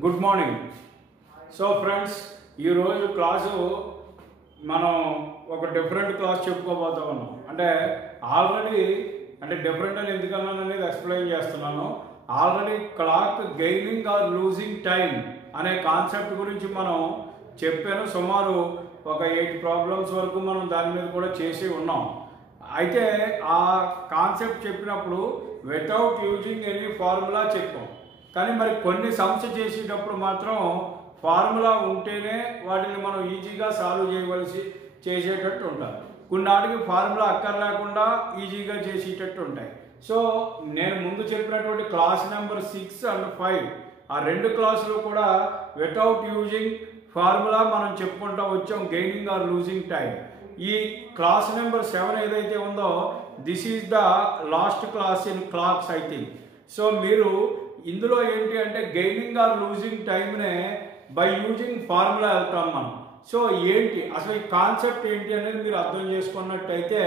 Good morning. So friends, ఈరోజు class మనం ఒక డిఫరెంట్ క్లాస్ చెప్పుకోబోతా ఉన్నాం. ఆల్రెడీ డిఫరెంట్ అని ఎందుకన్నాను అనేది ఎక్స్ప్లెయిన్ చేస్తున్నాను. Already clock gaining or losing time అనే కాన్సెప్ట్ గురించి మనం చెప్పాను. సుమారు ఒక 8 ప్రాబ్లమ్స్ వరకు మనం దాని మీద కూడా చేసి ఉన్నాం. అయితే ఆ కాన్సెప్ట్ చెప్పినప్పుడు వితౌట్ యూజింగ్ ఎనీ ఫార్ములా చెప్పాం. కానీ మరి కొన్ని సమ్స్ చేసేటప్పుడు మాత్రం ఫార్ములా ఉంటేనే వాటిని మనం ఈజీగా సాల్వ్ చేసేటట్టు ఉంటాయి. కొన్నాటికి ఫార్ములా అక్కర్లేకుండా ఈజీగా చేసేటట్టు ఉంటాయి. సో నేను ముందు చెప్పినటువంటి క్లాస్ నెంబర్ 6 and 5 ఆ 2 క్లాసులు కూడా వితౌట్ యూజింగ్ ఫార్ములా మనం చెప్పుకుంటూ వచ్చాం, గెయినింగ్ ఆర్ లూజింగ్ టైం. ఈ క్లాస్ నెంబర్ 7 ఏదైతే ఉందో this is the last class in clocks I think. So మీరు ఇందులో ఏంటి అంటే గెయినింగ్ ఆర్ లూజింగ్ టైంనే బై యూజింగ్ ఫార్ములా వెళ్తాం మనం. సో ఏంటి అసలు ఈ కాన్సెప్ట్ ఏంటి అనేది మీరు అర్థం చేసుకున్నట్టయితే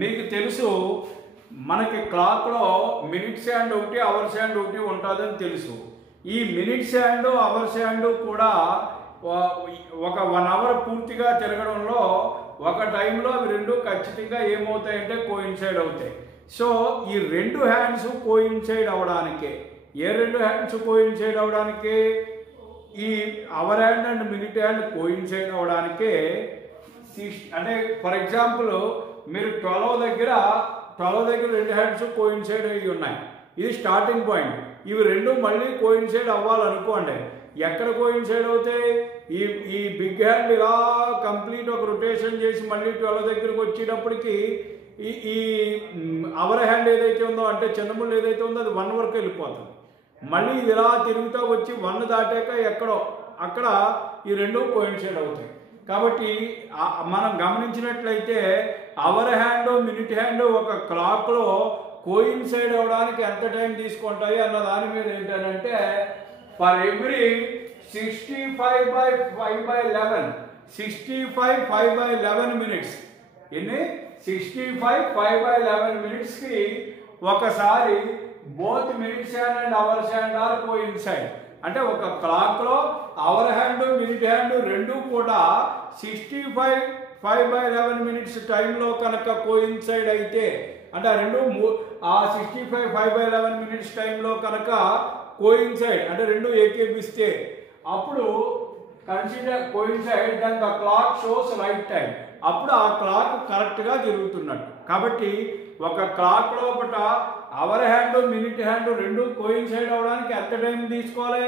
మీకు తెలుసు, మనకి క్లాక్లో మినిట్స్ హ్యాండ్ ఒకటి అవర్స్ హ్యాండ్ ఒకటి ఉంటుందని తెలుసు. ఈ మినిట్స్ హ్యాండ్ అవర్స్ హ్యాండ్ కూడా ఒక 1 అవర్ పూర్తిగా తిరగడంలో ఒక టైంలో అవి రెండు ఖచ్చితంగా ఏమవుతాయంటే కోయిన్సైడ్ అవుతాయి. సో ఈ 2 హ్యాండ్స్ కోయిన్సైడ్ అవ్వడానికి, ఏ 2 హ్యాండ్స్ కోయిన్సైడ్ అవ్వడానికి, ఈ hour hand and minute hand coincide అవ్వడానికి ఫర్ ఎగ్జాంపుల్ మీరు 12 దగ్గర 2 హ్యాండ్స్ కోయిన్సైడ్ అయ్యి ఉన్నాయి. ఇది స్టార్టింగ్ పాయింట్. ఇవి రెండు మళ్ళీ కోయిన్సైడ్ అవ్వాలనుకోండి, ఎక్కడ కోయిన్సైడ్ అవుతాయి? ఈ బిగ్ హ్యాండ్ ఇలా కంప్లీట్ ఒక రొటేషన్ చేసి మళ్ళీ 12 దగ్గరకు వచ్చేటప్పటికి ఈ అవర్ హ్యాండ్ ఏదైతే ఉందో చిన్నముళ్ళు ఏదైతే ఉందో అది 1 వరకు వెళ్ళిపోతుంది. మళ్ళీ ఇది ఇలా తిరుగుతూ వచ్చి 1 దాటాక ఎక్కడో అక్కడ ఈ రెండు కోయిన్సైడ్ అవుతాయి. కాబట్టి మనం గమనించినట్లయితే అవర్ హ్యాండ్ మినిట్ హ్యాండ్ ఒక క్లాక్లో కోయిన్సైడ్ అవ్వడానికి ఎంత టైం తీసుకుంటాయి అన్న దాని మీద ఏంటంటే ఫర్ ఎవ్రీ 65/5/11 మినిట్స్, ఎన్ని 65/5/11 మినిట్స్కి ఒకసారి both minutes hand and hours hand are coincide. ఒక క్లాక్లో అవర్ హ్యాండ్ మినిట్ హ్యాండ్ రెండు కూడా 65/5/11 మినిట్స్ టైంలో కనుక కోయిన్సైడ్ అయితే ఆ 65/5/11 మినిట్స్ టైంలో కనుక కోయిన్సైడ్ రెండు ఏకీపిస్తే అప్పుడు consider coincide then the clock shows right time. అప్పుడు ఆ క్లాక్ కరెక్ట్గా జరుగుతున్నట్టు. కాబట్టి ఒక క్లాక్ లోపల అవర్ హ్యాండ్ మినిట్ హ్యాండ్ రెండు కోయిన్సైడ్ అవ్వడానికి ఎంత టైం తీసుకోవాలి?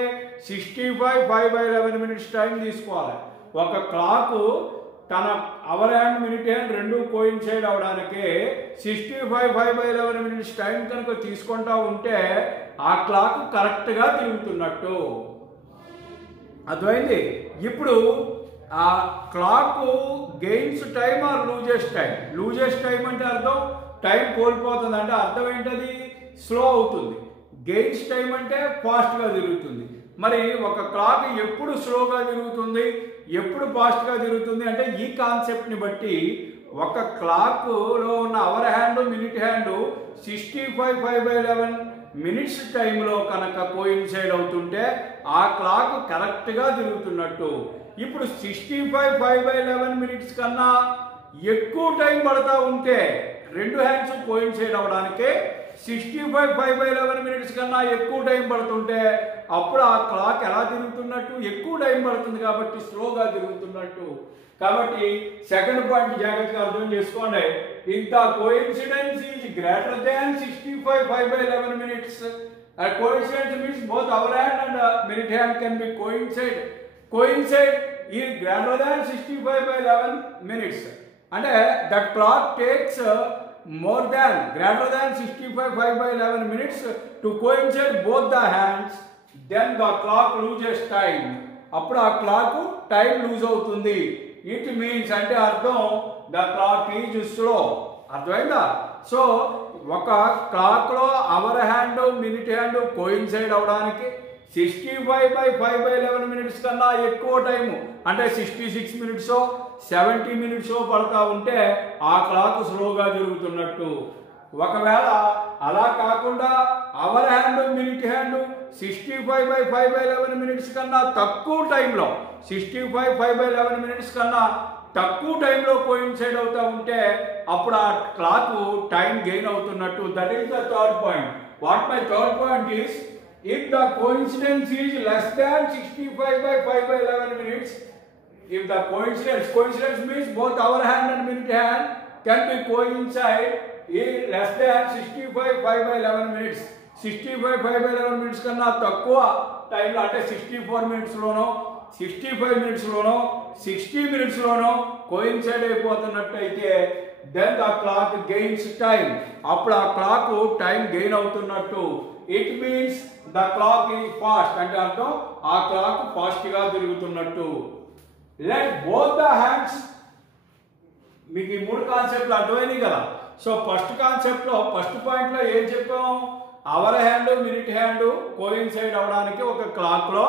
65/5/11 మినిట్స్ టైం తీసుకోవాలి. ఒక క్లాక్ తన అవర్ హ్యాండ్ మినిట్ హ్యాండ్ రెండు కోయిన్సైడ్ అవ్వడానికి 65/5/11 మినిట్స్ టైం కనుక తీసుకుంటా ఉంటే ఆ క్లాక్ కరెక్ట్గా తిరుగుతున్నట్టు. అర్థమైంది? ఇప్పుడు ఆ clock gains time or loses time. Loses time అంటే అర్థం టైం కోల్పోతుంది, అర్థం ఏంటది? స్లో అవుతుంది. గెయిన్స్ టైం అంటే ఫాస్ట్గా తిరుగుతుంది. మరి ఒక క్లాక్ ఎప్పుడు స్లోగా తిరుగుతుంది, ఎప్పుడు ఫాస్ట్గా తిరుగుతుంది ఈ కాన్సెప్ట్ని బట్టి ఒక క్లాక్లో ఉన్న hour hand minute hand 65/5/11 minutes టైంలో కనుక కోయిన్సైడ్ అవుతుంటే ఆ క్లాక్ కరెక్ట్గా తిరుగుతున్నట్టు. ఇప్పుడు 65/5/11 మినిట్స్ కన్నా ఎక్కువ టైం పడతా ఉంటే రెండు హ్యాండ్స్ కోయిన్సైడ్ అవ్వడానికి 65/5/11 మినిట్స్ కన్నా ఎక్కువ టైం పడుతుంటే అప్పుడు ఆ క్లాక్ ఎలా తిరుగుతున్నట్టు? ఎక్కువ టైం పడుతుంది కాబట్టి స్లోగా తిరుగుతున్నట్టు. కాబట్టి సెకండ్ పాయింట్ జాగ్రత్తగా అర్థం చేసుకోండి. If the coincidence is greater than 65/5/11 minutes, coincidence means both hour hand and minute hand can be coincide is greater than 65/11 minutes. That clock takes more than greater than 65/5/11 minutes to coincide both the hands, then the clock loses time. అప్పుడు ఆ clock time lose అవుతుంది. It means అర్థం the clock is slow. అర్థమైందా? So ఒక క్లాక్లో hour hand minute hand coincide అవడానికి 65/5/11 minutes కన్నా ఎక్కువ టైము 66 మినిట్సో 70 మినిట్సో పడతా ఉంటే ఆ క్లాక్ స్లోగా జరుగుతున్నట్టు. ఒకవేళ అలా కాకుండా hour hand minute hand 65/5/11 minutes కన్నా తక్కువ టైంలో 65/5/11 మినిట్స్ కన్నా తక్కువ టైంలో కోయిన్సైడ్ అవుతూ ఉంటే అప్పుడు ఆ క్లాక్ టైం గెయిన్ అవుతున్నట్టు. That is the third point. What my third point is, if the coincidence is less than 65/5/11 minutes, if the coincidence means both hour hand and minute hand can be coincide is less than 65/5/11 minutes. 65/5/11 minutes కన్నా తక్కువ టైంలో అంటే 64 minutes లోనో 65 minutes లోనో 60 minutes లోనో coincide అయిపోతున్నట్టయితే then the clock gains time. అప్పుడు ఆ క్లాక్ టైం గెయిన్ అవుతున్నట్టు. It means the clock is fast అంటే అర్థం ఆ క్లాక్ ఫాస్ట్ గా తిరుగుతున్నట్టు. లెట్ బోత్ ద హ్యాండ్స్, మీకు ఈ మూడు కాన్సెప్ట్లు అర్థమైనాయి కదా. సో ఫస్ట్ కాన్సెప్ట్ లో ఫస్ట్ పాయింట్ లో ఏం చెప్పాము, hour hand minute hand coincide అవడానికి ఒక క్లాక్ లో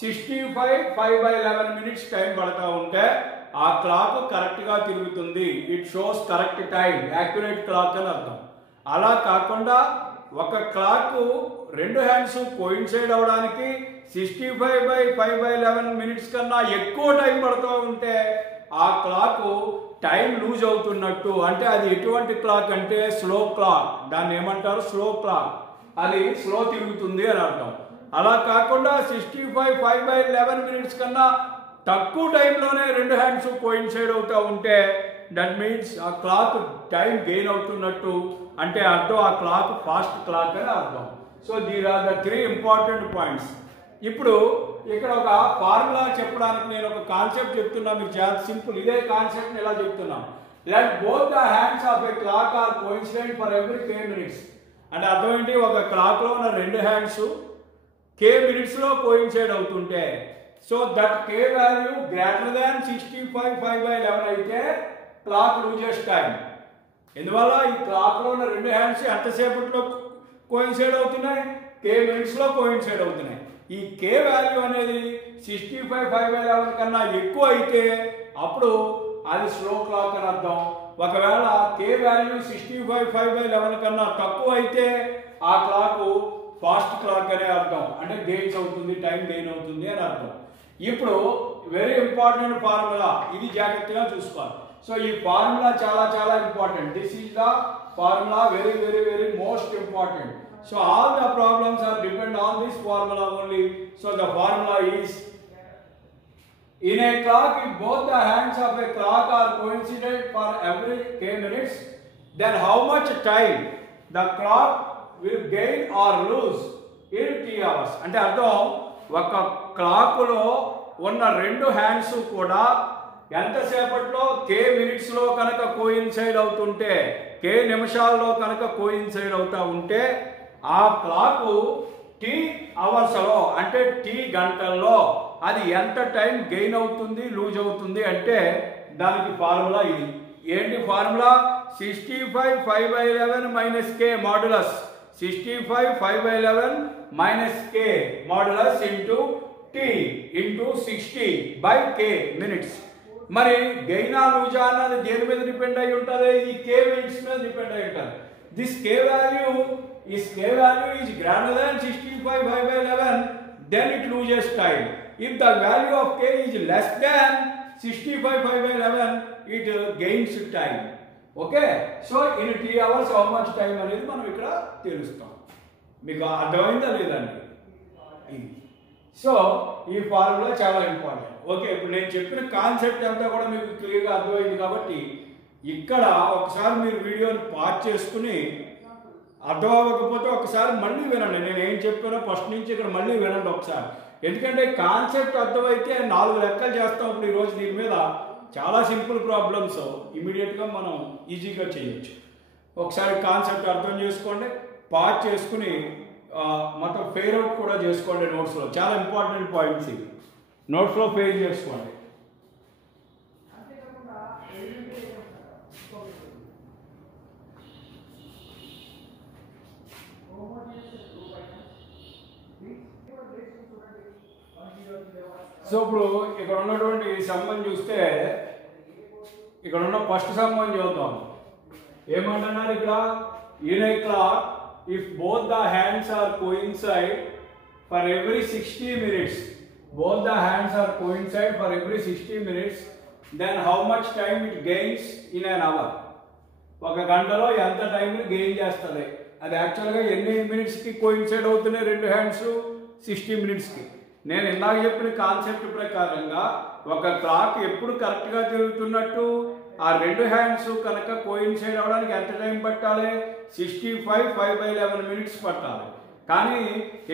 65/5/11 మినిట్స్ టైం పడతా ఉంటే ఆ క్లాక్ కరెక్ట్ గా తిరుగుతుంది. It shows correct time, accurate clock అని అర్థం. అలా కాకుండా ఒక క్లాక్ రెండు హ్యాండ్స్ కోయిన్సైడ్ అవడానికి 65/5/11 మినిట్స్ కన్నా ఎక్కువ టైం పడుతూ ఉంటే ఆ క్లాక్ టైం లూజ్ అవుతున్నట్టు. అంటే అది ఎటువంటి క్లాక్ అంటే స్లో క్లాక్. దాన్ని ఏమంటారు, స్లో క్లాక్. అది స్లో తిరుగుతుంది అని అర్థం. అలా కాకుండా 65/5/11 మినిట్స్ కన్నా తక్కువ టైంలోనే రెండు హ్యాండ్స్ కోయిన్సైడ్ అవుతూ ఉంటే దట్ మీన్స్ ఆ క్లాక్ టైం గెయిన్ అవుతున్నట్టు. అంటే అర్థం ఆ క్లాక్ ఫాస్ట్ క్లాక్ అని అర్థం. So there are the 3 important points. ఇప్పుడు ఇక్కడ ఒక ఫార్ములా చెప్పడానికి నేను ఒక కాన్సెప్ట్ చెప్తున్నా, మీకు చాలా సింపుల్. ఇదే కాన్సెప్ట్ ఎలా చెప్తున్నాం, let both the hands of a clock are coincide for every k minutes. అంటే అర్థం ఏంటి, ఒక క్లాక్లో ఉన్న రెండు హ్యాండ్స్ k మినిట్స్లో కోయిన్సైడ్ అవుతుంటే so that k value greater than 65/5/11 అయితే క్లాక్ లూజెస్ టైం. ఎందువల్ల ఈ క్లాక్లో ఉన్న రెండు హ్యాండ్స్ ఎంతసేపట్లో కోయిన్సైడ్ అవుతున్నాయి, k మినిట్స్లో కోయిన్సైడ్ అవుతున్నాయి. ఈ k వాల్యూ అనేది 65/5/11 కన్నా ఎక్కువ అయితే అప్పుడు అది స్లో క్లాక్ అని అర్థం. ఒకవేళ k వాల్యూ 65/5/11 కన్నా తక్కువ అయితే ఆ క్లాక్ ఫాస్ట్ క్లాక్ అనే అర్థం. అంటే గెయిన్స్ అవుతుంది, టైం గెయిన్ అవుతుంది అని అర్థం. ఇప్పుడు వెరీ ఇంపార్టెంట్ ఫార్ములా, ఇది జాగ్రత్తగా చూసుకోవాలి. సో ఈ ఫార్ములా చాలా చాలా important. This is the formula, very very very most important. So all the problems are depend on this formula only. So the formula is, in a clock if both the hands of a clock are coincident for every k minutes, then how much time the clock will gain or lose in t hours. అంటే అర్థం ఒక క్లాక్లో ఉన్న రెండు hands కూడా ఎంతసేపట్లో k మినిట్స్లో కనుక coincide అవుతుంటే, k నిమిషాల్లో కనుక కోయిన్సైడ్ అవుతా ఉంటే ఆ క్లాక్ t అవర్స్లో అంటే t గంటల్లో అది ఎంత టైం గెయిన్ అవుతుంది, లూజ్ అవుతుంది అంటే దానికి ఫార్ములా ఇది. ఏంటి formula, 65/5/11 minus k modulus 65/5/11 minus k modulus into t into 60/k minutes. మరి గెయిన్ ఆ లూజా అన్నది దేని మీద డిపెండ్ అయి ఉంటుంది, ఈ k మినిట్స్ మీద డిపెండ్ అయి ఉంటుంది. This k value is greater than 65/5/11, then it loses time. If the value of k is less than 65/5/11, it gains time. Okay, so in 3 hours how much time అనేది మనం ఇక్కడ తెలుస్తాం. మీకు అర్థమైందా లేదండి? So ఈ ఫార్ములా చాలా ఇంపార్టెంట్. ఓకే, ఇప్పుడు నేను చెప్పిన కాన్సెప్ట్ అంతా కూడా మీకు క్లియర్గా అర్థమైంది కాబట్టి ఇక్కడ ఒకసారి మీరు వీడియోని పాజ్ చేసుకుని అర్థం అవ్వకపోతే ఒకసారి మళ్ళీ వినండి. నేను ఏం చెప్పానో ఫస్ట్ నుంచి ఇక్కడ మళ్ళీ వినండి ఒకసారి. ఎందుకంటే కాన్సెప్ట్ అర్థమైతే 4 లెక్కలు చేస్తాం. ఇప్పుడు ఈరోజు దీని మీద చాలా సింపుల్ ప్రాబ్లమ్స్ ఇమీడియట్గా మనం ఈజీగా చేయొచ్చు. ఒకసారి కాన్సెప్ట్ అర్థం చేసుకోండి, పాజ్ చేసుకుని మొత్తం ఫెయిర్ అవుట్ కూడా చేసుకోండి. నోట్స్లో చాలా ఇంపార్టెంట్ పాయింట్స్ ఇవి, నోట్స్లో ఫెయిర్ చేసుకోండి. సో ఇప్పుడు ఇక్కడ ఉన్నటువంటి సంబంధం చూస్తే ఇక్కడ ఉన్న ఫస్ట్ సంబంధం చూద్దాం. ఏమంటున్నారు ఇక్కడ, in a clock, if both the hands are coincide for every 60 minutes, both the hands are coincide for every 60 minutes, then how much time it gains in an hour? ఒక గంటలో ఎంత టైంని గెయిన్ చేస్తుంది? అది యాక్చువల్గా ఎన్ని మినిట్స్కి కోయిన్సైడ్ అవుతున్నాయి రెండు హ్యాండ్స్? 60 మినిట్స్కి. నేను ఇందాక చెప్పిన కాన్సెప్ట్ ప్రకారంగా ఒక క్లాక్ ఎప్పుడు కరెక్ట్గా తిరుగుతున్నట్టు ఆ రెండు హ్యాండ్స్ కనుక కోయిన్సైడ్ అవ్వడానికి ఎంత టైం పట్టాలి? 65 5/11 మినిట్స్ పట్టాలి. కానీ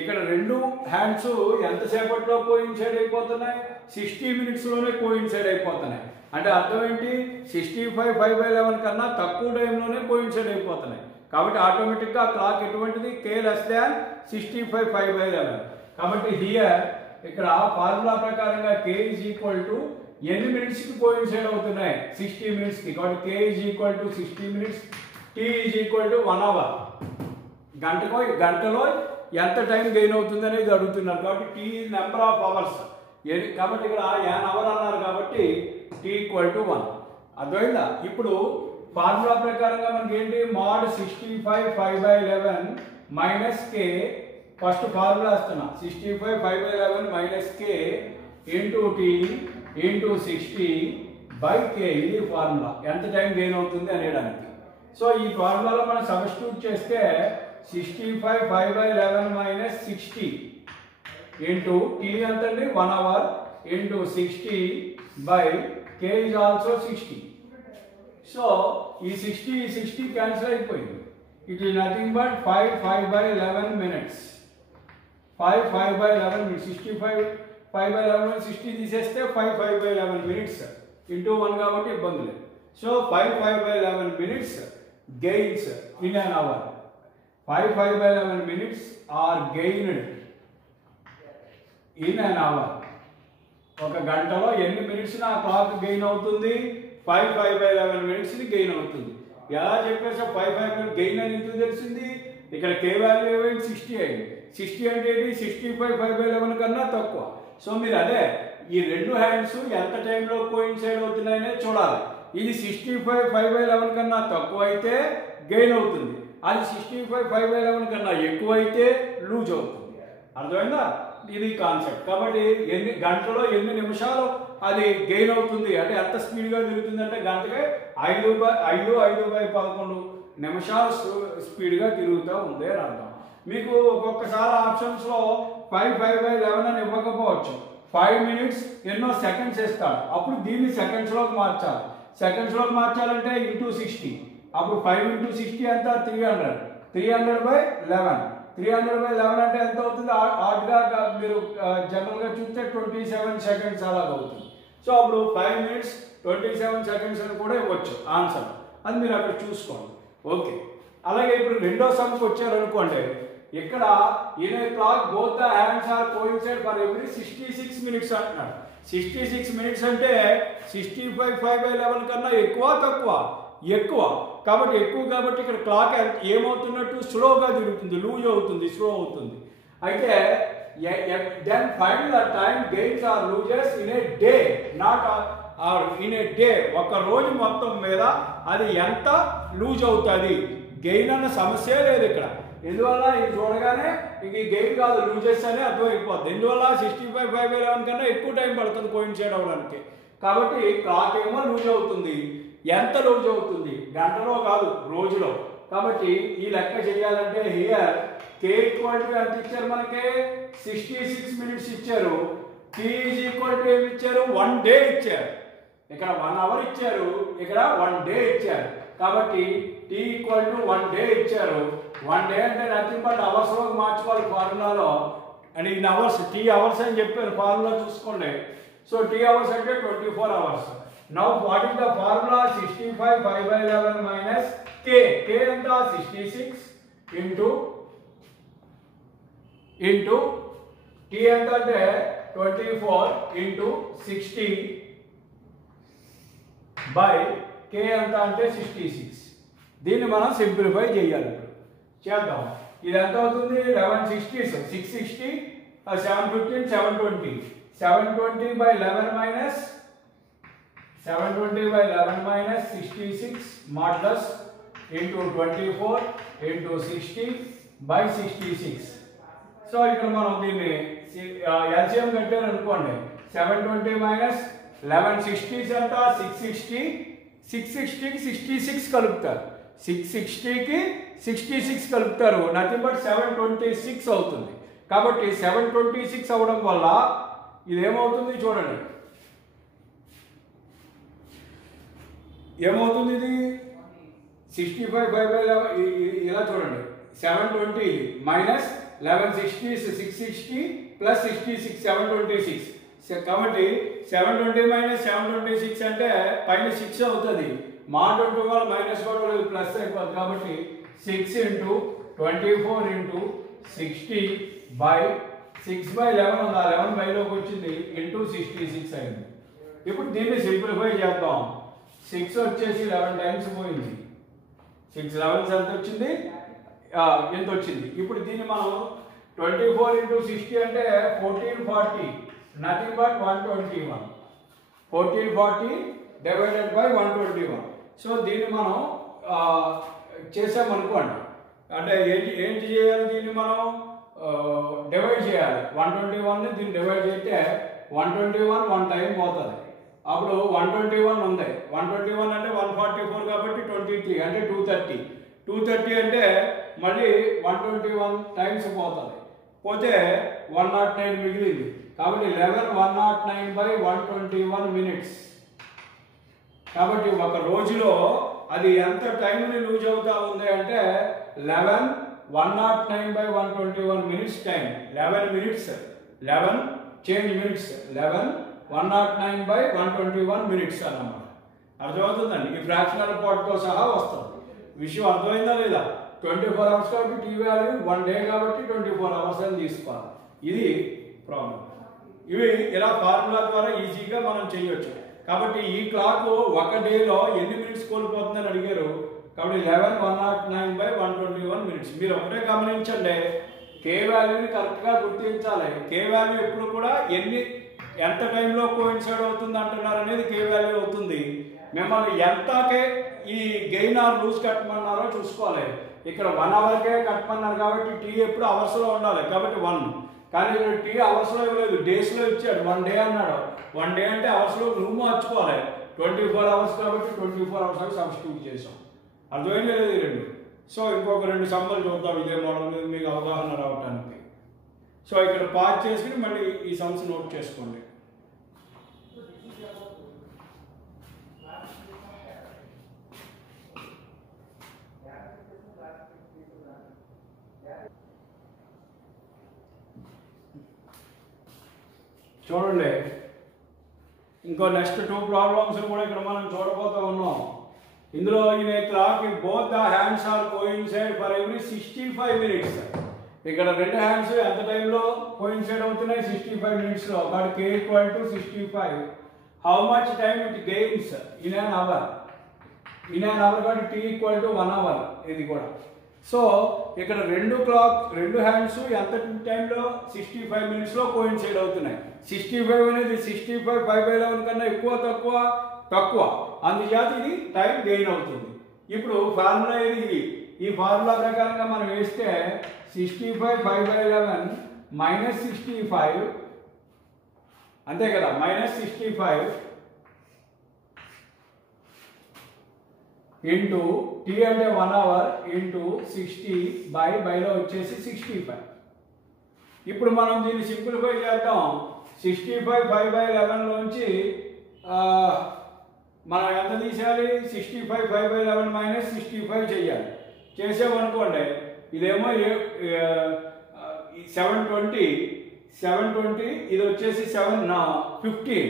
ఇక్కడ రెండు హ్యాండ్స్ ఎంతసేపట్లో కోయిన్సైడ్ అయిపోతున్నాయి? 60 మినిట్స్లోనే కోయిన్సైడ్ అయిపోతున్నాయి. అంటే అర్థం ఏంటి? 65 5/11 కన్నా తక్కువ టైంలోనే కోయిన్సైడ్ అయిపోతున్నాయి. కాబట్టి ఆటోమేటిక్గా క్లాక్ ఎటువంటిది? K less than 65 5/11. కాబట్టి హియర్ ఇక్కడ ఫార్ములా ప్రకారంగా K is equal to ఎన్ని మినిట్స్కి కోయిన్సైడ్ అవుతున్నాయి? 60 మినిట్స్కి. కాబట్టి K is equal to 60 minutes, T is equal to 1 hour. గంటలో ఎంత టైం గెయిన్ అవుతుంది అనేది అడుగుతున్నారు. కాబట్టి T is number of hours. కాబట్టి ఇక్కడ n అవర్ అన్నారు కాబట్టి T equal to 1. అర్థమైందా? ఇప్పుడు ఫార్ములా ప్రకారంగా మనకి ఏంటి? mod 65 5/11 minus K. First formula వస్తున్నా 65 5/11 minus K into T into 60/K. ఇది ఫార్ములా ఎంత టైం గెయిన్ అవుతుంది అనేదానికి. సో ఈ ఫార్ములాలో మనం సబ్స్టిట్యూట్ చేస్తే 65 5/11 మైనస్ 60 ఇంటూ T ఎంతండి? 1 hour into 60/K is also 60. So ఈ 60 క్యాన్సిల్ అయిపోయింది. It is nothing but 5 5/11 minutes. 5 5/11 minutes. 65 5/11 60 తీసేస్తే 5 5/11 మినిట్స్ ఇంటూ 1 కాబట్టి ఇబ్బంది లేదు. So 5 5/11 minutes gains in an hour. 5 5/11 minutes are gained in an hour. ఒక గంటలో ఎన్ని మినిట్స్ నా క్లాక్ గెయిన్ అవుతుంది? 5 5/11 మినిట్స్ని గెయిన్ అవుతుంది. ఎలా చెప్పేసా 5 5 గెయిన్ అని ఎందుకు తెలిసింది? ఇక్కడ K వాల్యూ ఏమైంది? 60 అయింది. 60 అంటే ఏంటి? 65 5/11 కన్నా తక్కువ. సో మీరు అదే ఈ రెండు హ్యాండ్స్ ఎంత టైంలో కోయిన్సైడ్ అవుతున్నాయనే చూడాలి. ఇది 65 5/11 కన్నా తక్కువ అయితే గెయిన్ అవుతుంది. అది 65 5/11 కన్నా ఎక్కువ అయితే లూజ్ అవుతుంది. అర్థమైందా? ఇది కాన్సెప్ట్. కాబట్టి గంటలో ఎన్ని నిమిషాలు అది గెయిన్ అవుతుంది అంటే ఎంత స్పీడ్గా తిరుగుతుంది అంటే గంటకి 5/11 నిమిషాలు స్పీడ్గా తిరుగుతూ ఉంది అని అర్థం. మీకు ఒక్కొక్కసారి ఆప్షన్స్లో 5 5/11 అని ఇవ్వకపోవచ్చు. 5 మినిట్స్ ఎన్నో సెకండ్స్ ఇస్తాడు. అప్పుడు దీన్ని సెకండ్స్లోకి మార్చాలి. సెకండ్స్లోకి మార్చాలంటే ఇంటూ 60. అప్పుడు 5 × 60 ఎంత? 300. 300/11. 300/11 అంటే ఎంత అవుతుంది? ఆర్డ్గా మీరు జనరల్గా చూస్తే 27 సెకండ్స్ అలాగ అవుతుంది. సో అప్పుడు 5 మినిట్స్ 27 సెకండ్స్ అని కూడా ఇవ్వచ్చు ఆన్సర్. అది మీరు అక్కడ చూసుకోండి. ఓకే. అలాగే ఇప్పుడు రెండో సమ్కి వచ్చారనుకోండి. ఇక్కడ in a clock both the hands are coincide for every 66 minutes అంటున్నాడు. 66 మినిట్స్ అంటే 65 5/11 కన్నా ఎక్కువ తక్కువ? ఎక్కువ. కాబట్టి ఎక్కువ కాబట్టి ఇక్కడ క్లాక్ ఏమవుతున్నట్టు? స్లోగా తిరుగుతుంది, లూజ్ అవుతుంది, స్లో అవుతుంది. అయితే then find the time gains or loses in a day, not or in a day. ఒక రోజు మొత్తం మీద అది ఎంత లూజ్ అవుతుంది? గెయిన్ అన్న సమస్య లేదు ఇక్కడ. ఎందువల్ల ఇది చూడగానే ఇంక ఈ గెయిన్ కాదు లూజెస్ అని అర్థమైపోద్ది. ఎందువల్ల 65 5/11 కన్నా ఎక్కువ టైం పడుతుంది కోయిన్సైడ్ అవ్వడానికి. కాబట్టి క్లాక్ ఏమో లూజ్ అవుతుంది. ఎంత లూజ్ అవుతుంది? గంటలో కాదు, రోజులో. కాబట్టి ఈ లెక్క చేయాలంటే హియర్ K ఈక్వల్ టు ఎంత ఇచ్చారు మనకి? 66 మినిట్స్ ఇచ్చారు. T ఈజ్ ఈక్వల్ టు ఏమి ఇచ్చారు? 1 డే ఇచ్చారు. ఇక్కడ 1 అవర్ ఇచ్చారు, ఇక్కడ 1 డే ఇచ్చారు. కాబట్టి T ఈక్వల్ టు 1 డే ఇచ్చారు. 1 డే అంటే నథింగ్ బట్ అవర్స్లోకి మార్చుకోవాలి ఫార్ములాలో. And in hours, T hours అని చెప్పారు ఫార్ములా చూసుకోండి. సో T అవర్స్ అంటే 24 hours. Now what is the formula? 65 5/11 minus K. K ఎంత? 66 ఇంటూ T ఎంత అంటే 24 ఇంటూ 60/K ఎంత అంటే 66. దీన్ని మనం సింప్లిఫై చేయాలి. ఇప్పుడు చేద్దాం. ఇది ఎంత అవుతుంది? 1160 660 715 720 720/11 minus 720/11 minus 66 modulus into 24 into 60/66. So ఇక్కడ మనం దీన్ని ఎల్సిఎం కట్టారు అనుకోండి. 720 మైనస్ 1160 ఎంత 660, 660కి 66 కలుపుతారు, 660కి 66 కలుపుతారు, నథింగ్ బట్ 726 అవుతుంది. కాబట్టి 726 అవడం వల్ల ఇదేమవుతుంది చూడండి, ఏమవుతుంది ఇది 65/11 ఇలా చూడండి. 720 మైనస్ 1160 660 ప్లస్ 66 726. కాబట్టి 720 మైనస్ 726 అంటే పైన 6 అవుతుంది, mod 20 వల్ల మైనస్ కూడా ప్లస్ అయిపోతుంది. కాబట్టి 6 ఇంటూ 24 ఇంటూ 60/6/11 ఉంది, 11 బైలోకి వచ్చింది, ఇంటూ 66 అయింది. ఇప్పుడు దీన్ని సింప్లిఫై చేద్దాం. 6 వచ్చేసి 11 టైమ్స్ పోయింది, 6 11 ఎంత వచ్చింది, ఎంత వచ్చింది. ఇప్పుడు దీన్ని మనం 24 ఇంటూ 60 అంటే 1440, nothing but 121, 1440 divided by 121. So దీన్ని మనం చేసామనుకోండి, అంటే ఏంటి చేయాలి, దీన్ని మనం డివైడ్ చేయాలి. 121ని దీన్ని డివైడ్ చేస్తే 121 1 టైం పోతుంది, అప్పుడు 121 ఉంది. 121 అంటే 144 కాబట్టి 23 అంటే 230, 230 అంటే మళ్ళీ 121 టైమ్స్ పోతుంది, పోతే 109 మిగిలింది. కాబట్టి 11/109/121 మినిట్స్. కాబట్టి ఒక రోజులో అది ఎంత టైంని లూజ్ అవుతా ఉంది అంటే 11/109/121 minutes time. 11 minutes, 11 change minutes, 11/109/121 minutes అన్నమాట. అర్థమవుతుందండి, ఈ ఫ్రాక్షనల్ పార్ట్తో సహా వస్తుంది. విషయం అర్థమైందా లేదా? 24 అవర్స్ కాబట్టి టీ వాల్యూ 1 డే కాబట్టి 24 అవర్స్ అని తీసుకోవాలి. ఇది ప్రాబ్లం. ఇవి ఇలా ఫార్ములా ద్వారా ఈజీగా మనం చేయొచ్చు. కాబట్టి ఈ క్లాక్ ఒక డేలో ఎన్ని మినిట్స్ కోల్పోతుందని అడిగారు. కాబట్టి 11/109/121 మినిట్స్. మీరు ఒకటే గమనించండి, కే వాల్యూని కరెక్ట్గా గుర్తించాలి. కే వాల్యూ ఎప్పుడు కూడా ఎంత టైంలో కోయిన్సైడ్ అవుతుంది అంటున్నారు అనేది కే వాల్యూ అవుతుంది. మిమ్మల్ని ఎంతకే ఈ గెయిన్ ఆర్ లూజ్ కట్టమన్నారో చూసుకోవాలి. ఇక్కడ 1 అవర్కే కట్టమన్నారు కాబట్టి టీ ఎప్పుడు అవర్స్లో ఉండాలి, కాబట్టి 1. కానీ టీ అవర్స్లో ఇవ్వలేదు, డేస్లో ఇచ్చాడు. 1 డే అన్నాడు. 1 డే అంటే అవర్స్లో నువ్వు మార్చుకోవాలి. 24 అవర్స్ కాబట్టి 24 అవర్స్ సబ్స్టిట్యూట్ చేసాం. అర్థమైంది లేదు ఈ రెండు. సో ఇంకొక 2 సమ్మలు చూద్దాం ఇదే మోడల్ మీద మీకు అవగాహన రావడానికి. సో ఇక్కడ పాజ్ చేసుకుని మళ్ళీ ఈ సమ్స్ నోట్ చేసుకోండి. చూడండి, ఇంకో నెక్స్ట్ 2 ప్రాబ్లమ్స్ కూడా ఇక్కడ మనం చూడబోతూ ఉన్నాం. ఇందులో in a clock both the hands are coincide for every 65 minutes. ఇక్కడ 2 హ్యాండ్స్ ఎంత టైంలో కోయిన్సైడ్ అవుతున్నాయి, 65 మినిట్స్లో. కాబట్టి K = 65. How much time it gains in an hour? In an hour కాబట్టి T = 1 అవర్. ఇది కూడా. సో ఇక్కడ 2 హ్యాండ్స్ ఎంత టైంలో 65 మినిట్స్లో కోయిన్సైడ్ అవుతున్నాయి. 65 అనేది 65 5/11 కన్నా ఎక్కువ తక్కువ, అందుచేత ఇది టైం గెయిన్ అవుతుంది. ఇప్పుడు ఫార్ములా ఇది. ఈ ఫార్ములా ప్రకారంగా మనం వేస్తే 65 5/11 మైనస్ 65 అంతే కదా, మైనస్ 65 ఇంటూ టీ అంటే 1 అవర్ ఇంటూ 60 బైలో వచ్చేసి 65. ఇప్పుడు మనం దీన్ని సింప్లిఫై చేద్దాం. 65 5/11లోంచి మనం ఎంత తీసేయాలి, 65 5/11 మైనస్ 65 చేయాలి. చేసామనుకోండి, ఇదేమో 720, ఇది వచ్చేసి 715,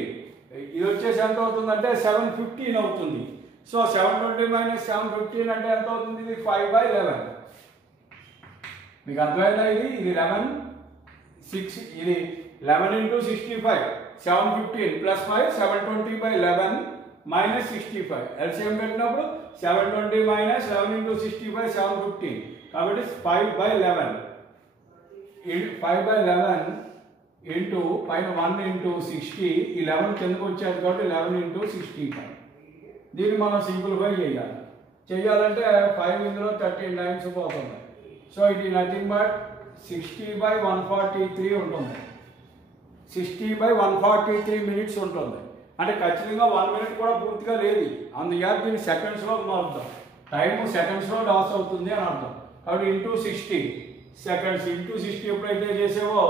ఇది వచ్చేసి ఎంత అవుతుందంటే 715 అవుతుంది. సో 720 మైనస్ 715 అంటే ఎంత అవుతుంది, ఇది 5/11. మీకు అర్థమైందా? ఇది 11 6, ఇది 11 ఇంటూ 65 715 ప్లస్ 5 720/11 మైనస్ 65. ఎల్సిఎం పెట్టినప్పుడు 720 మైనస్ 11 ఇంటూ 65 715. కాబట్టి 5/11 ఇంటూ పైన 1 ఇంటూ 60, 11 కిందకు వచ్చేది కాబట్టి 11 ఇంటూ 65. దీన్ని మనం సింప్లిఫై చేయాలి. చేయాలంటే 5 ఇందులో 13 టైమ్స్ పోతుంది. So it is nothing but 60/143 ఉంటుంది. 60/143 మినిట్స్ ఉంటుంది. అంటే ఖచ్చితంగా 1 మినిట్ కూడా పూర్తిగా లేదు. అందుచేత దీన్ని సెకండ్స్లో మారుతాం. టైము సెకండ్స్లో లాస్ అవుతుంది అని అర్థం. కాబట్టి ఇంటూ 60 సెకండ్స్ ఇంటూ 60 ఎప్పుడైతే చేసావో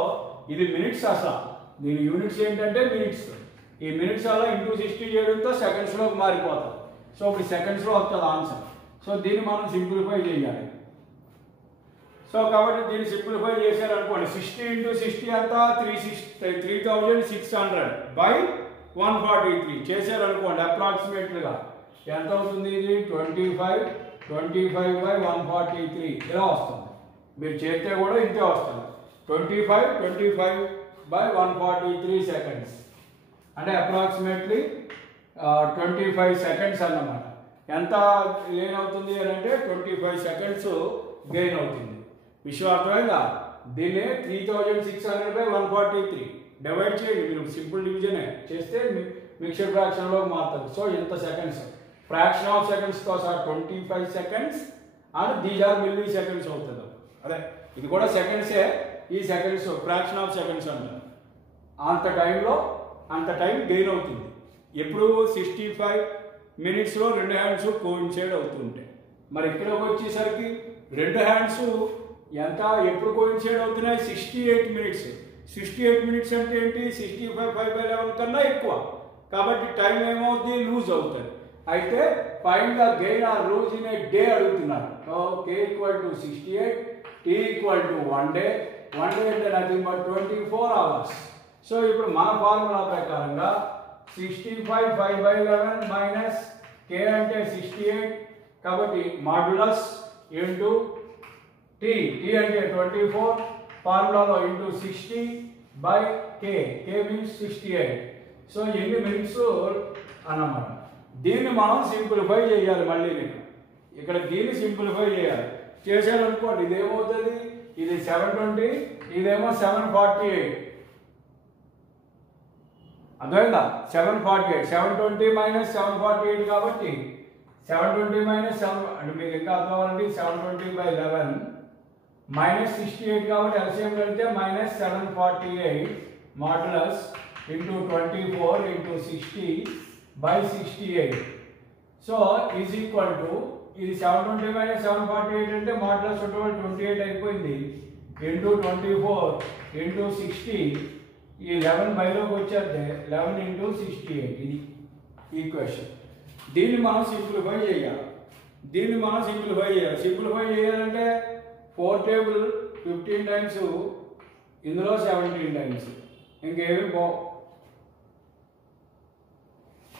ఇది మినిట్స్. అసలు దీని యూనిట్స్ ఏంటంటే మినిట్స్. ఈ మినిట్స్ అలా ఇంటూ 60 చేయడంతో సెకండ్స్లోకి మారిపోతాం. సో ఇప్పుడు సెకండ్స్లో వస్తుంది ఆన్సర్. సో దీన్ని మనం సింప్లిఫై చేయాలి. సో కాబట్టి దీన్ని సింప్లిఫై చేశారనుకోండి 60 × 60 అంతా 3600/143 చేశారనుకోండి. అప్రాక్సిమేట్లీగా ఎంత అవుతుంది? ఇది 25/143 ఇలా వస్తుంది. మీరు చేస్తే కూడా ఇంతే వస్తుంది. 25/143 సెకండ్స్ అంటే అప్రాక్సిమేట్లీ 25 సెకండ్స్ అన్నమాట. ఎంత గెయిన్ అవుతుంది అని అంటే 25 సెకండ్స్ గెయిన్ అవుతుంది. విషయం అర్థమైందా? దీన్ని 3600/143 డివైడ్ చేయండి. మీరు సింపుల్ డివిజనే చేస్తే మిక్స్డ్ ఫ్రాక్షన్లోకి మారుతుంది. సో ఇంత సెకండ్స్ ఫ్రాక్షన్ ఆఫ్ సెకండ్స్తో సహా 25 seconds and these are milliseconds అవుతుంది. అదే ఇది కూడా సెకండ్సే. ఈ సెకండ్స్ ఫ్రాక్షన్ ఆఫ్ సెకండ్స్ అంటారు. అంత టైంలో అంత టైం గెయిన్ అవుతుంది. ఎప్పుడు 65 మినిట్స్లో 2 హ్యాండ్స్ కోయిన్సైడ్ అవుతుంటాయి. మరి ఇక్కడికి వచ్చేసరికి 2 హ్యాండ్స్ ఎంత ఎప్పుడు కోయిన్సైడ్ అవుతున్నాయి? 68 మినిట్స్. 68 మినిట్స్ అంటే ఏంటి? 65/5/11 కన్నా ఎక్కువ. కాబట్టి టైం ఏమవుతుంది? లూజ్ అవుతుంది. అయితే find the gain or loose in a day అడుగుతున్నారు. K = 68, T = 1 day. 1 day అంటే నథింగ్ బట్ 24 hours. సో ఇప్పుడు మన ఫార్ములా ప్రకారంగా 65/5/11 మైనస్ K అంటే 68 కాబట్టి మాడ్యులస్ ఇంటూ T అంటే 24 ఫార్ములాలో ఇంటూ 60/K మీన్స్ 68. సో ఎన్ని మినిట్స్ అన్నమాట. దీన్ని మనం సింప్లిఫై చేయాలి. మళ్ళీ నేను ఇక్కడ దీన్ని సింప్లిఫై చేయాలి. చేశారనుకోండి ఇదేమవుతుంది? ఇది 720, ఇదేమో 748. అర్థమైందా? 748 720 - 748 కాబట్టి 720 - 7 అంటే మీకు ఇంకా అర్థం అవ్వాలండి. 720/11 - 68 కాబట్టి ఎల్సిఎం పెడితే -748 modulus into 24 into 60/68. So is equal to ఇది 720 - 748 అంటే మాడ్యులస్ 28 అయిపోయింది. ఇంటూ 24 ఇంటూ 60 ఈ 11 బైలోకి వచ్చేస్తే 11 ఇంటూ 68 ఇది ఈక్వేషన్. దీన్ని మనం సింప్లిఫై చేయాలి. సింప్లిఫై చేయాలంటే 4 టేబుల్ 15 టైమ్స్, ఇందులో 17 టైమ్స్. ఇంకేమి పోవు,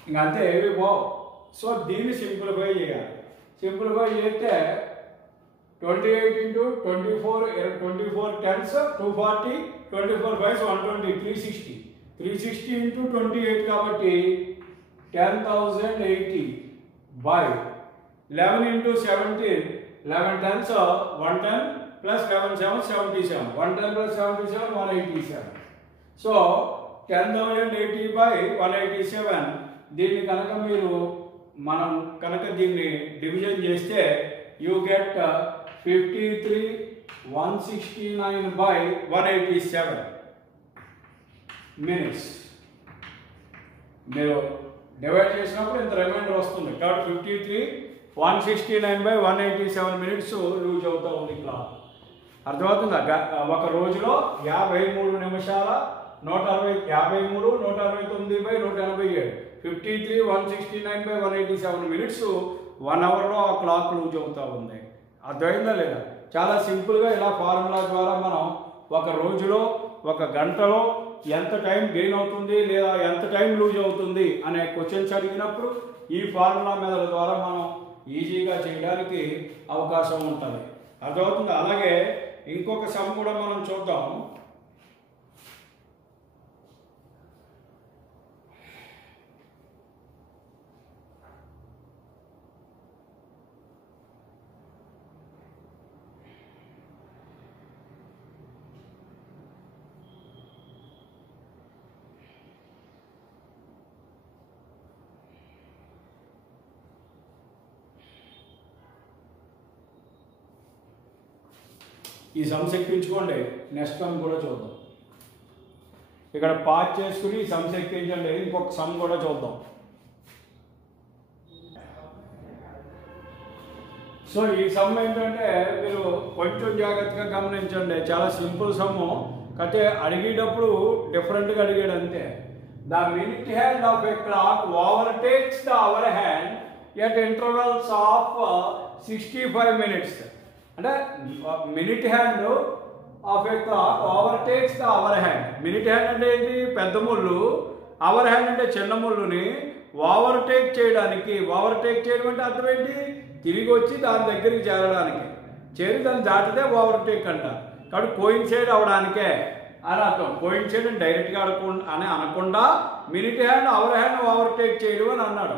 ఇంకంతే ఏవి పోవు. సో దీన్ని సింప్లిఫై చేయాలి. సింప్లిఫై చేస్తే 28 ఇంటూ 24 24 10s 240, 24 5s 120 360. 360 ఇంటూ 28 కాబట్టి 10,080/11 into 17 11 10s 110 plus 11 7 77 110 plus 77 187. So 10,080/187. దీన్ని కనుక మనం కనుక దీన్ని డివిజన్ చేస్తే యూ గెట్ 53,169/187 మినిట్స్. మీరు డివైడ్ చేసినప్పుడు ఇంత రిమైండర్ వస్తుంది. కాబట్టి 53,169/187 మినిట్స్ లూజ్ అవుతూ ఉంది క్లాక్. అర్థమవుతుందా? ఒక రోజులో 53 నిమిషాల 149/187 53,169/187 మినిట్స్ 1 అవర్లో ఆ క్లాక్ లూజ్ అవుతూ ఉంది. అర్థమైందా లేదా? చాలా సింపుల్గా ఇలా ఫార్ములా ద్వారా మనం ఒక రోజులో ఒక గంటలో ఎంత టైం గెయిన్ అవుతుంది లేదా ఎంత టైం లూజ్ అవుతుంది అనే క్వశ్చన్స్ అడిగినప్పుడు ఈ ఫార్ములా మెథడ్ ద్వారా మనం ఈజీగా చేయడానికి అవకాశం ఉంటుంది. అర్థమవుతుంది? అలాగే ఇంకొక సమ్ కూడా మనం చూద్దాం. ఈ సమ్స్ ఎక్కించుకోండి, నెక్స్ట్ సమ్ కూడా చూద్దాం. ఇక్కడ పాస్ చేసుకుని ఈ సమ్స్ ఎక్కించండి, ఇంకొక సమ్ కూడా చూద్దాం. సో ఈ సమ్ ఏంటంటే మీరు కొంచెం జాగ్రత్తగా గమనించండి, చాలా సింపుల్ సమ్, అయితే అడిగేటప్పుడు డిఫరెంట్గా అడిగాడు అంతే. The minute hand of a clock overtakes the hour hand at intervals of 65 minutes. అంటే minute hand of a clock overtakes the hour hand. Minute hand అంటే ఏంటి? పెద్ద ముళ్ళు. అవర్ హ్యాండ్ అంటే చిన్న ముళ్ళుని ఓవర్టేక్ చేయడానికి. ఓవర్టేక్ చేయడం అంటే అర్థం ఏంటి? తిరిగి వచ్చి దాని దగ్గరికి చేరడానికి, చేరి దాన్ని దాటితే ఓవర్టేక్ అంటారు. కాబట్టి కోయిన్సైడ్ అవడానికే అని అర్థం. కోయిన్సైడ్ అని డైరెక్ట్గా అని అనకుండా minute hand hour hand overtake చేయడం అని అన్నాడు.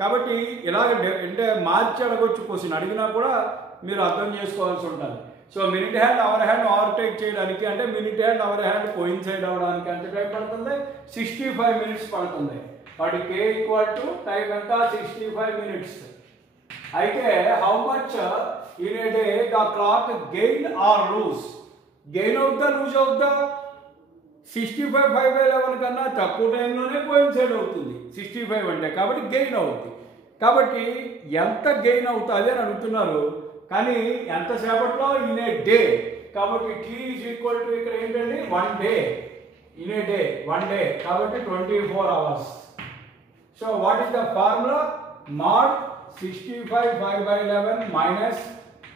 కాబట్టి ఇలాగ అంటే మార్చి అడగొచ్చు, క్వశ్చన్ అడిగినా కూడా మీరు అర్థం చేసుకోవాల్సి ఉంటుంది. So minute hand hour hand overtake చేయడానికి అంటే minute hand hour hand coincide అవడానికి ఎంత టైం పడుతుంది? 65 minutes పడుతుంది. వాటి K ఈక్వల్ టు టైం ఎంత? 65 minutes. అయితే how much in a day the clock gain or lose? Gain అవుద్దా లూజ్ అవుద్దా? 65 5/11 కన్నా తక్కువ టైంలోనే కోయిన్సైడ్ అవుతుంది 65 అంటే, కాబట్టి గెయిన్ అవుతుంది. కాబట్టి ఎంత గెయిన్ అవుతుంది అని అడుగుతున్నారు, కానీ ఎంతసేపట్లో? In a day. కాబట్టి T ఈజ్ ఈక్వల్ టు ఇక్కడ ఏంటండి? 1 day. In a day 1 day, కాబట్టి 24 hours. So what is the formula? Mod 65 5/11 minus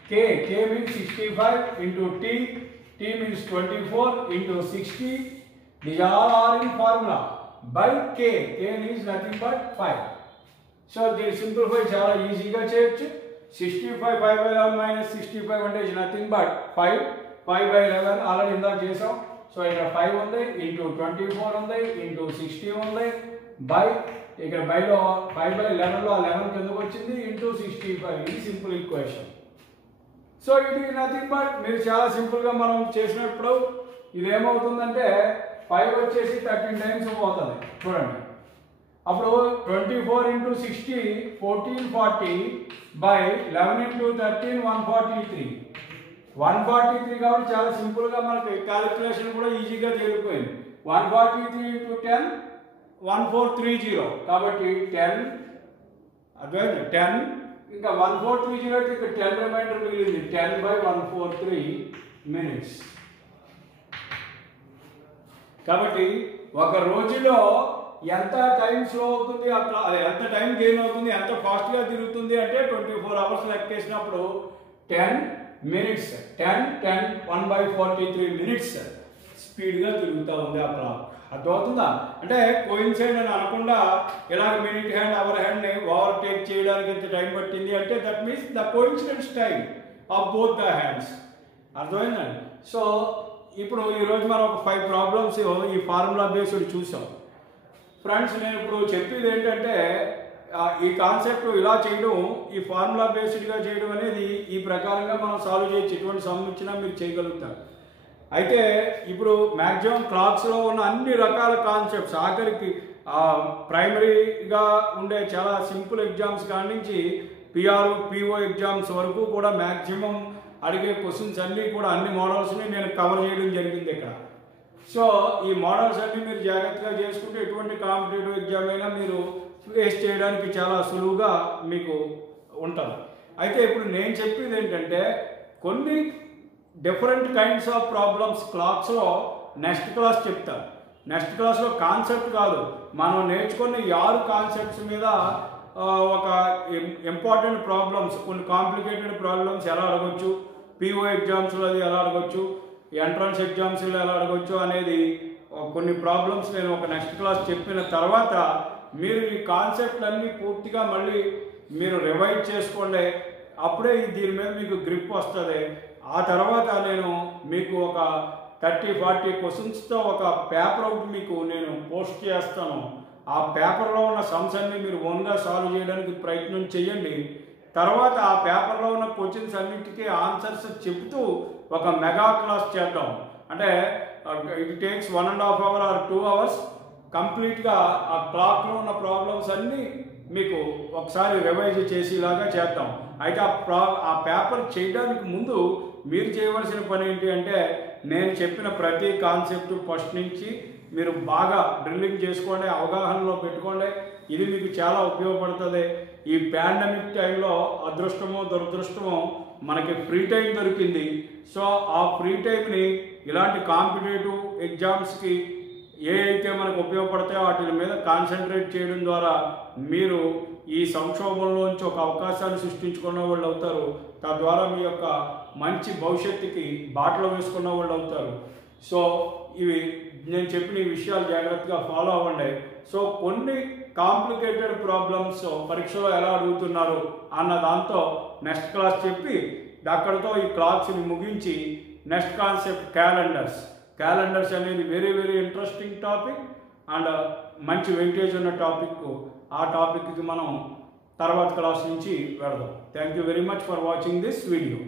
K. K means 65 into T. T means 24 into 60. These all are in formula. By K. K is nothing but 5. So they simplify చాలా ఈజీగా చేయొచ్చు. 65 5/11 minus 65 అంటే is nothing but 5. 5/11 already ఇందాక చేసాం. So ఇక్కడ 5 ఉంది, into 24 ఉంది, into 60 ఉంది, బై ఇక్కడ బైలో 5/11లో 11 కిందకు వచ్చింది, ఇంటూ 65. ఇది సింపుల్ ఈక్వేషన్. సో ఇది నథింగ్ బట్ మీరు చాలా సింపుల్గా మనం చేసినప్పుడు ఇది ఏమవుతుందంటే 5 వచ్చేసి 13 times అవుతుంది చూడండి. అప్పుడు 24 into 60 1440 by 11 into 13 143. 143 కాబట్టి చాలా సింపుల్గా మనకి క్యాలిక్యులేషన్ కూడా ఈజీగా తేలిపోయింది. 143 into 10 1430. కాబట్టి 10 అదే 10 ఇంకా 1430 అయితే ఇక్కడ 10 రిమైండర్ మిగిలింది. 10/143 minutes. కాబట్టి ఒక రోజులో ఎంత టైం స్లో అవుతుంది, అట్లా ఎంత టైం గెయిన్ అవుతుంది, ఎంత ఫాస్ట్గా తిరుగుతుంది అంటే 24 hours లెక్కేసినప్పుడు 10 minutes. 10 1/43 minutes స్పీడ్గా తిరుగుతూ ఉంది ఆ క్లాక్. అర్థమవుతుందా? అంటే కోయిన్సైడ్ అని అనకుండా ఇలాగ మినిట్ హ్యాండ్ అవర్ హ్యాండ్ని ఓవర్టేక్ చేయడానికి ఎంత టైం పట్టింది అంటే that means the coincidence time of both the hands. అర్థమైందండి? సో ఇప్పుడు ఈరోజు మనం ఒక 5 ప్రాబ్లమ్స్ ఈ ఫార్ములా బేస్డ్ చూసాం. ఫ్రెండ్స్ నేను ఇప్పుడు చెప్పేది ఏంటంటే ఈ కాన్సెప్ట్ ఇలా చేయడం, ఈ ఫార్ములా బేస్డ్గా చేయడం అనేది ఈ ప్రకారంగా మనం సాల్వ్ చేయొచ్చు. ఎటువంటి సమ్ ఇచ్చినా మీరు చేయగలుగుతారు. అయితే ఇప్పుడు మ్యాక్సిమం క్లాక్స్లో ఉన్న అన్ని రకాల కాన్సెప్ట్స్ ఆఖరికి ప్రైమరీగా ఉండే చాలా సింపుల్ ఎగ్జామ్స్ కాడి నుంచి PO ఎగ్జామ్స్ వరకు కూడా మ్యాక్సిమం అడిగే క్వశ్చన్స్ అన్నీ కూడా అన్ని మోడల్స్ని నేను కవర్ చేయడం జరిగింది ఇక్కడ. సో ఈ మోడల్స్ అన్నీ మీరు జాగ్రత్తగా చేసుకుంటే ఎటువంటి కాంపిటేటివ్ ఎగ్జామ్ అయినా మీరు ఫేస్ చేయడానికి చాలా సులువుగా మీకు ఉంటుంది. అయితే ఇప్పుడు నేను చెప్పేది ఏంటంటే కొన్ని డిఫరెంట్ కైండ్స్ ఆఫ్ ప్రాబ్లమ్స్ క్లాక్స్లో నెక్స్ట్ క్లాస్ చెప్తాను. నెక్స్ట్ క్లాస్లో కాన్సెప్ట్ కాదు, మనం నేర్చుకున్న 6 కాన్సెప్ట్స్ మీద ఒక ఇంపార్టెంట్ ప్రాబ్లమ్స్, కొన్ని కాంప్లికేటెడ్ ప్రాబ్లమ్స్ ఎలా అడగొచ్చు, PO ఎగ్జామ్స్లో అది ఎలా అడగొచ్చు, ఎంట్రన్స్ ఎగ్జామ్స్లో ఎలా అడగొచ్చు అనేది కొన్ని ప్రాబ్లమ్స్ నేను ఒక నెక్స్ట్ క్లాస్ చెప్పిన తర్వాత మీరు ఈ కాన్సెప్ట్లన్నీ పూర్తిగా మళ్ళీ మీరు రివైజ్ చేసుకోండి. అప్పుడే దీని మీద మీకు గ్రిప్ వస్తుంది. ఆ తర్వాత నేను మీకు ఒక 30-40 క్వశ్చన్స్తో ఒక పేపర్ ఒకటి మీకు నేను పోస్ట్ చేస్తాను. ఆ పేపర్లో ఉన్న సమ్స్ అన్ని మీరు ఓన్గా సాల్వ్ చేయడానికి ప్రయత్నం చేయండి. తర్వాత ఆ పేపర్లో ఉన్న క్వశ్చన్స్ అన్నింటికీ ఆన్సర్స్ చెప్తూ ఒక మెగా క్లాస్ చేద్దాం. అంటే it takes 1.5 hours or 2 hours కంప్లీట్గా ఆ క్లాక్లో ఉన్న ప్రాబ్లమ్స్ అన్నీ మీకు ఒకసారి రివైజ్ చేసేలాగా చేద్దాం. అయితే ఆ పేపర్ చేయడానికి ముందు మీరు చేయవలసిన పని ఏంటి అంటే నేను చెప్పిన ప్రతి కాన్సెప్ట్ ఫస్ట్ నుంచి మీరు బాగా డ్రిల్లింగ్ చేసుకోండి, అవగాహనలో పెట్టుకోండి. ఇది మీకు చాలా ఉపయోగపడుతుంది. ఈ పాండమిక్ టైంలో అదృష్టమో దురదృష్టమో మనకి ఫ్రీ టైం దొరికింది. సో ఆ ఫ్రీ టైంని ఇలాంటి కాంపిటేటివ్ ఎగ్జామ్స్కి ఏ అయితే మనకు ఉపయోగపడతాయో వాటి మీద కాన్సన్ట్రేట్ చేయడం ద్వారా మీరు ఈ సంక్షోభంలోంచి ఒక అవకాశాన్ని సృష్టించుకున్న వాళ్ళు అవుతారు. తద్వారా మీ యొక్క మంచి భవిష్యత్తుకి బాటలో వేసుకున్న వాళ్ళు అవుతారు. సో ఇవి నేను చెప్పిన ఈ విషయాలు జాగ్రత్తగా ఫాలో అవ్వండి. సో కొన్ని కాంప్లికేటెడ్ ప్రాబ్లమ్స్ పరీక్షలో ఎలా అడుగుతున్నారు అన్న దాంతో నెక్స్ట్ క్లాస్ చెప్పి అక్కడితో ఈ క్లాస్ని ముగించి నెక్స్ట్ కాన్సెప్ట్ క్యాలెండర్స్ అనేది very very interesting topic and మంచి వెయిటేజ్ ఉన్న టాపిక్. ఆ టాపిక్కి మనం తర్వాత క్లాస్ నుంచి వెళదాం. Thank you very much for watching this video.